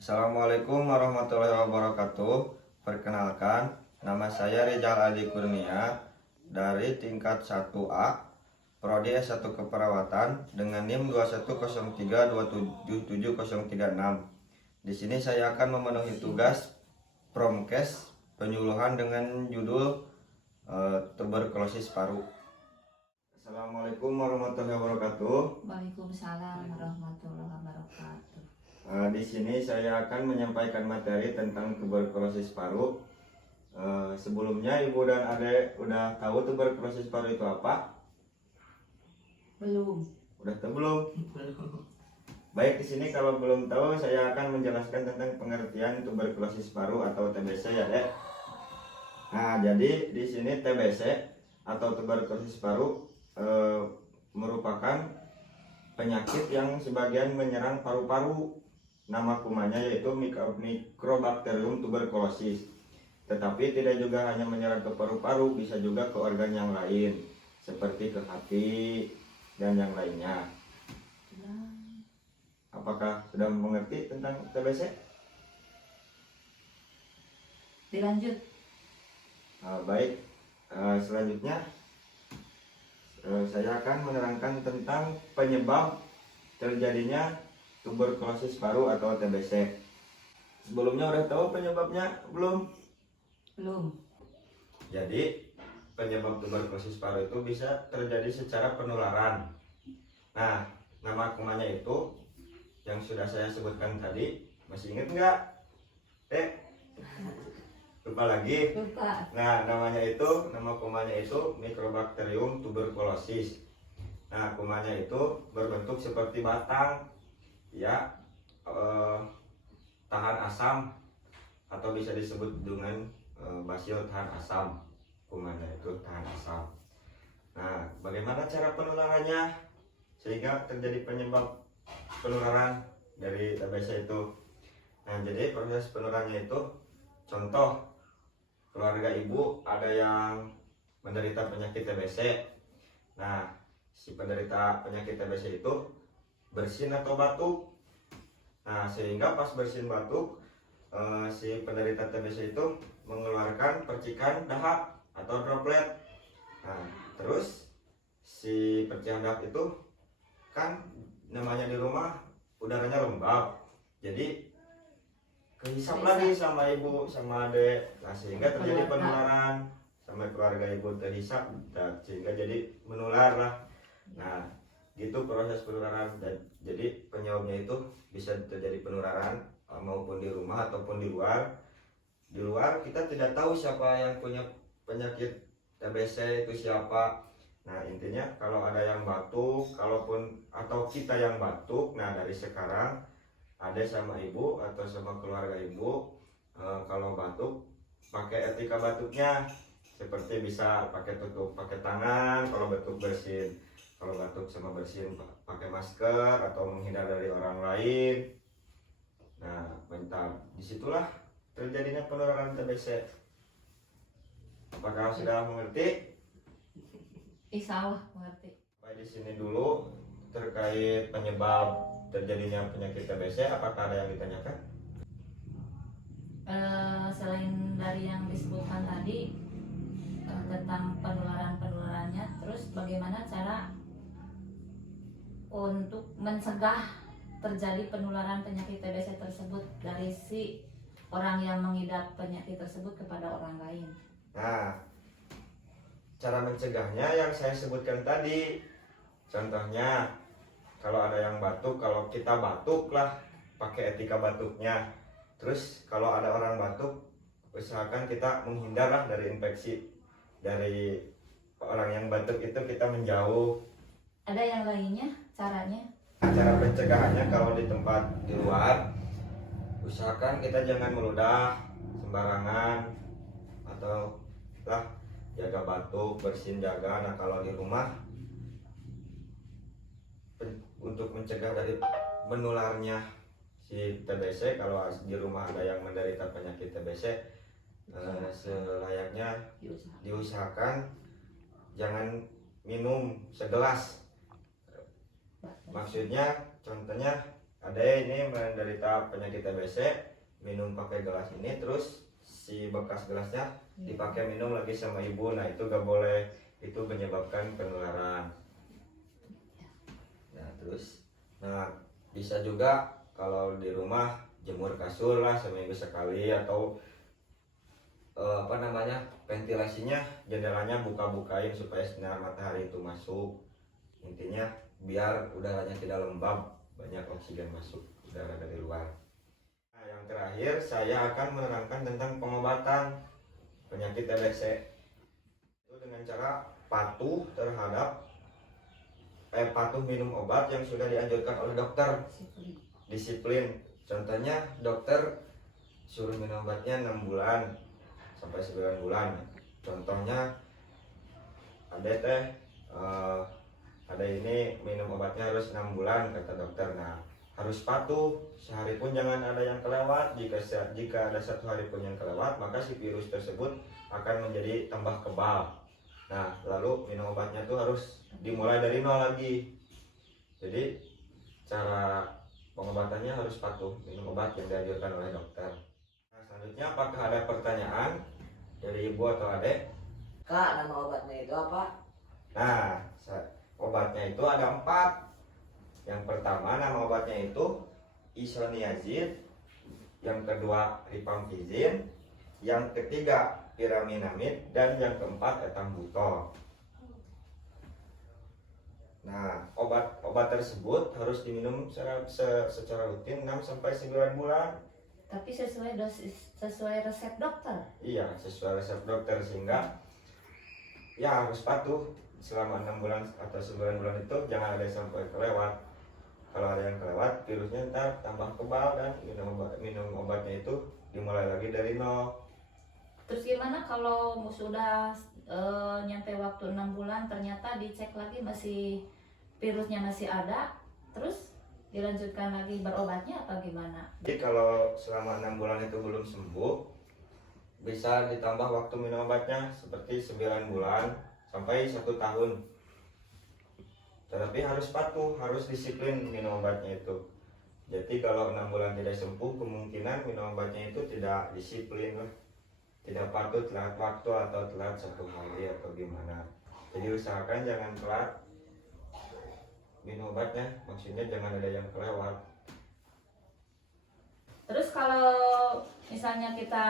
Assalamualaikum warahmatullahi wabarakatuh. Perkenalkan, nama saya Rizal Adi Kurnia dari tingkat 1A, Prodi S1 Keperawatan dengan NIM 210327736. Di sini saya akan memenuhi tugas Promkes penyuluhan dengan judul tuberkulosis paru. Assalamualaikum warahmatullahi wabarakatuh. Waalaikumsalam warahmatullahi wabarakatuh. Di sini saya akan menyampaikan materi tentang tuberkulosis paru. Sebelumnya Ibu dan Adek udah tahu tuberkulosis paru itu apa? Belum. Udah tahu belum? Baik, di sini kalau belum tahu saya akan menjelaskan tentang pengertian tuberkulosis paru atau TBC ya, Dek. Nah, jadi di sini TBC atau tuberkulosis paru merupakan penyakit yang sebagian menyerang paru-paru. Nama kumannya yaitu Mycobacterium tuberculosis. Tetapi tidak juga hanya menyerang ke paru-paru, bisa juga ke organ yang lain, seperti ke hati dan yang lainnya. Apakah sudah mengerti tentang TBC? Dilanjut. Baik, selanjutnya saya akan menerangkan tentang penyebab terjadinya tuberkulosis paru atau TBC. Sebelumnya udah tahu penyebabnya belum? Belum. Jadi penyebab tuberkulosis paru itu bisa terjadi secara penularan. Nah, nama kumannya itu yang sudah saya sebutkan tadi, masih ingat nggak? Lupa lagi? Lupa. Nah, nama kumannya itu Mycobacterium tuberculosis. Nah, kumannya itu berbentuk seperti batang, ya, tahan asam atau bisa disebut dengan basil tahan asam. Kumannya itu tahan asam. Nah, bagaimana cara penularannya sehingga terjadi penyebab penularan dari TBC itu? Nah, jadi proses penularannya itu, contoh keluarga ibu ada yang menderita penyakit TBC. Nah, si penderita penyakit TBC itu bersin atau batuk. Nah, sehingga pas bersin batuk, si penderita TBC itu mengeluarkan percikan dahak atau droplet. Nah, terus si percikan dahak itu kan namanya di rumah udaranya lembab, jadi kehisap lagi sama ibu sama adek. Nah, sehingga terjadi penularan sama keluarga ibu terhisap, sehingga jadi menular lah. Nah, gitu proses penularan. Dan jadi penyebabnya itu bisa terjadi penularan maupun di rumah ataupun di luar. Di luar kita tidak tahu siapa yang punya penyakit TBC itu siapa. Nah, intinya kalau ada yang batuk, kalaupun atau kita yang batuk, nah dari sekarang ada sama ibu atau sama keluarga ibu, kalau batuk pakai etika batuknya, seperti bisa pakai tutup pakai tangan kalau batuk bersin, kalau batuk sama bersin pakai masker atau menghindar dari orang lain. Nah, bentar, disitulah terjadinya penularan TBC. Apakah sudah mengerti? Insya Allah mengerti. Baik, di sini dulu terkait penyebab terjadinya penyakit TBC. Apakah ada yang ditanyakan? Selain dari yang disebutkan tadi tentang penularannya, terus bagaimana cara untuk mencegah terjadi penularan penyakit TBC tersebut dari si orang yang mengidap penyakit tersebut kepada orang lain? Nah, cara mencegahnya yang saya sebutkan tadi. Contohnya, kalau ada yang batuk, kalau kita batuk lah pakai etika batuknya. Terus kalau ada orang batuk, usahakan kita menghindar lah dari infeksi dari orang yang batuk itu, kita menjauh. Ada yang lainnya caranya? Cara pencegahannya kalau di tempat di luar, usahakan kita jangan meludah sembarangan atau lah jaga batuk, bersin jaga. Nah, kalau di rumah untuk mencegah dari menularnya si TBC, kalau di rumah ada yang menderita penyakit TBC, selayaknya diusahakan jangan minum segelas. Maksudnya contohnya Ade ini menderita penyakit TBC, minum pakai gelas ini, terus si bekas gelasnya dipakai minum lagi sama ibu. Nah itu gak boleh, itu menyebabkan penularan. Nah terus, nah bisa juga kalau di rumah jemur kasur lah seminggu sekali, atau ventilasinya, jendelanya buka-bukain supaya sinar matahari itu masuk. Intinya biar udaranya tidak lembab, banyak oksigen masuk udara dari luar. Nah, yang terakhir saya akan menerangkan tentang pengobatan penyakit TBC. Itu dengan cara patuh terhadap patuh minum obat yang sudah dianjurkan oleh dokter. Disiplin. Contohnya dokter suruh minum obatnya 6 bulan sampai 9 bulan. Contohnya ada ini minum obatnya harus 6 bulan kata dokter. Nah harus patuh, sehari pun jangan ada yang kelewat. Jika ada satu hari pun yang kelewat, maka si virus tersebut akan menjadi tambah kebal. Nah lalu minum obatnya tuh harus dimulai dari nol lagi. Jadi cara pengobatannya harus patuh minum obat yang dianjurkan oleh dokter. Nah selanjutnya, apakah ada pertanyaan dari ibu atau adik? Kak, nama obatnya itu apa? Nah, obatnya itu ada 4. Yang pertama nama obatnya itu isoniazid, yang kedua rifampicin, yang ketiga piraminamid, dan yang keempat etambutol. Nah, obat tersebut harus diminum secara rutin 6-9 bulan. Tapi sesuai dosis, sesuai resep dokter. Iya, sesuai resep dokter, sehingga ya harus patuh selama 6 bulan atau 9 bulan itu, jangan ada yang sampai kelewat. Kalau ada yang kelewat, virusnya ntar tambah kebal dan minum obatnya itu dimulai lagi dari nol. Terus gimana kalau sudah nyampe waktu 6 bulan ternyata dicek lagi masih virusnya masih ada, terus dilanjutkan lagi berobatnya apa gimana? Jadi kalau selama 6 bulan itu belum sembuh, bisa ditambah waktu minum obatnya seperti 9 bulan sampai 1 tahun. Tetapi harus patuh, harus disiplin minum obatnya itu. Jadi kalau 6 bulan tidak sembuh, kemungkinan minum obatnya itu tidak disiplin lah, tidak patuh, telat waktu atau telat 1 hari atau gimana. Jadi usahakan jangan telat minum obatnya, maksudnya jangan ada yang kelewat. Terus kalau misalnya kita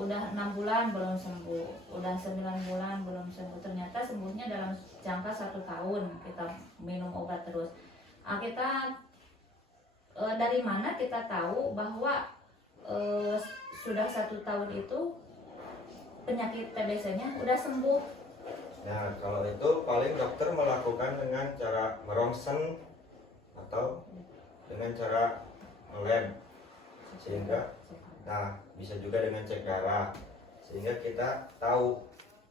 udah 6 bulan belum sembuh, udah 9 bulan belum sembuh, ternyata sembuhnya dalam jangka 1 tahun, kita minum obat terus. Kita dari mana kita tahu bahwa sudah 1 tahun itu penyakit TBC-nya udah sembuh? Nah kalau itu paling dokter melakukan dengan cara merongsen atau dengan cara ngelem, sehingga bisa juga dengan cek darah, sehingga kita tahu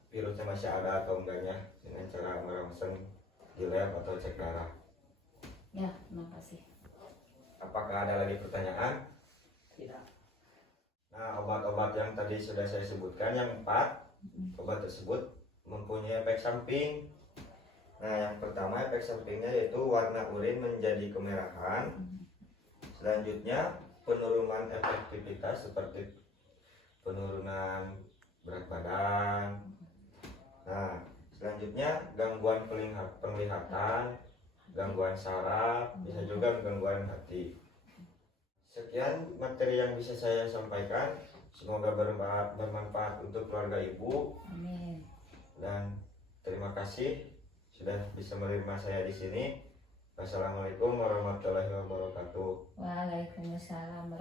virusnya masih ada atau enggaknya dengan cara merongsen di lab atau cek darah. Ya, terima kasih. Apakah ada lagi pertanyaan? Tidak. Nah, obat-obat yang tadi sudah saya sebutkan, yang 4 obat tersebut mempunyai efek samping. Nah, yang pertama efek sampingnya yaitu warna urin menjadi kemerahan. Selanjutnya penurunan efektivitas seperti penurunan berat badan. Nah, selanjutnya gangguan penglihatan, gangguan saraf, bisa juga gangguan hati. Sekian materi yang bisa saya sampaikan. Semoga bermanfaat untuk keluarga ibu. Amin. Dan terima kasih sudah bisa menerima saya di sini. Wassalamualaikum warahmatullahi wabarakatuh. Waalaikumsalam.